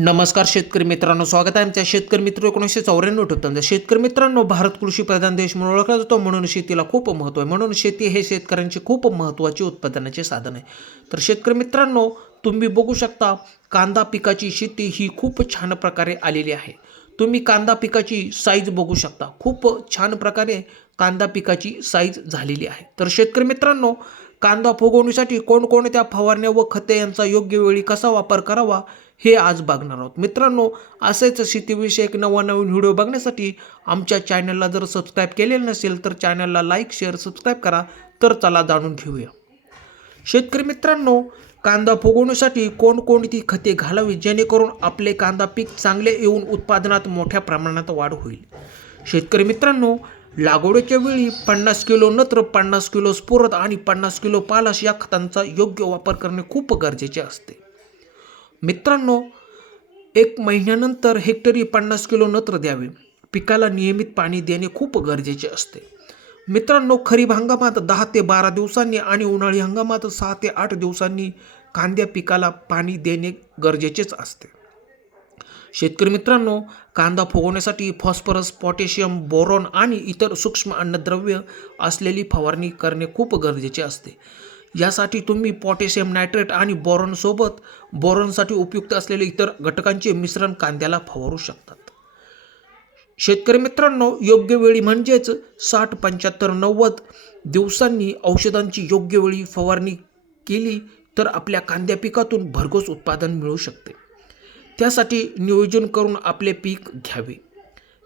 नमस्कार शेतकरी मित्रांनो स्वागत आहे आमच्या शेतकरी मित्र एकोणीसशे चौऱ्याण्णव ठेवतात शेतकरी मित्रांनो भारत कृषी प्रधान देश म्हणून ओळखला जातो. म्हणून शेतीला खूप महत्त्व आहे. म्हणून शेती हे शेतकऱ्यांचे खूप महत्त्वाचे उत्पादनाचे साधन आहे. तर शेतकरी मित्रांनो तुम्ही बघू शकता कांदा पिकाची शेती ही खूप छान प्रकारे आलेली आहे. तुम्ही कांदा पिकाची साईज बघू शकता. खूप छान प्रकारे कांदा पिकाची साईज झालेली आहे. तर शेतकरी मित्रांनो कांदा फुगवणीसाठी कोणकोणत्या फवारण्या व खते यांचा योग्य वेळी कसा वापर करावा हे आज बघणार आहोत. मित्रांनो असेच शेतीविषयक नवनवीन व्हिडिओ बघण्यासाठी आमच्या चॅनलला जर सबस्क्राईब केलेलं नसेल तर चॅनलला लाईक शेअर सबस्क्राईब करा. तर चला जाणून घेऊया. शेतकरी मित्रांनो कांदा फुगवण्यासाठी कोणकोणती खते घालावी? जेणेकरून आपले कांदा पीक चांगले येऊन उत्पादनात मोठ्या प्रमाणात वाढ होईल. शेतकरी मित्रांनो लागवडीच्या वेळी पन्नास किलो नत्र पन्नास किलो स्फुरद आणि पन्नास किलो पालाश या खतांचा योग्य वापर करणे खूप गरजेचे असते. मित्रांनो एक महिन्यानंतर हेक्टरी पन्नास किलो नत्र द्यावे. पिकाला नियमित पाणी देणे खूप गरजेचे असते. मित्रांनो खरीप हंगामात दहा ते बारा दिवसांनी आणि उन्हाळी हंगामात सहा ते आठ दिवसांनी कांद्या पिकाला पाणी देणे गरजेचेच असते. शेतकरी मित्रांनो कांदा फुगवण्यासाठी फॉस्फरस पोटॅशियम बोरॉन आणि इतर सूक्ष्म अन्नद्रव्य असलेली फवारणी करणे खूप गरजेचे असते. यासाठी तुम्ही पोटॅशियम नायट्रेट आणि बोरॉनसोबत बोरॉनसाठी उपयुक्त असलेले इतर घटकांचे मिश्रण कांद्याला फवारू शकतात. शेतकरी मित्रांनो योग्य वेळी म्हणजेच साठ पंच्याहत्तर नव्वद दिवसांनी औषधांची योग्य वेळी फवारणी केली तर आपल्या कांद्या पिकातून भरघोस उत्पादन मिळू शकते. त्यासाठी नियोजन करून आपले पीक घ्यावे.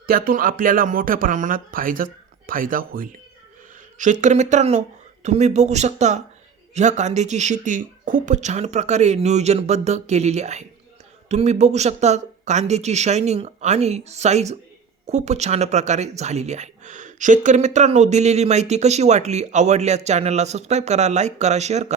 त्यातून आपल्याला मोठ्या प्रमाणात फायदा फायदा होईल. शेतकरी मित्रांनो तुम्ही बघू शकता ह्या कांद्याची शेती खूप छान प्रकारे नियोजनबद्ध केलेली आहे. तुम्ही बघू शकता कांद्याची शायनिंग आणि साईज खूप छान प्रकारे झालेली आहे. शेतकरी मित्रांनो दिलेली माहिती कशी वाटली आवडल्यास चॅनलला सबस्क्राईब करा लाईक करा शेअर करा.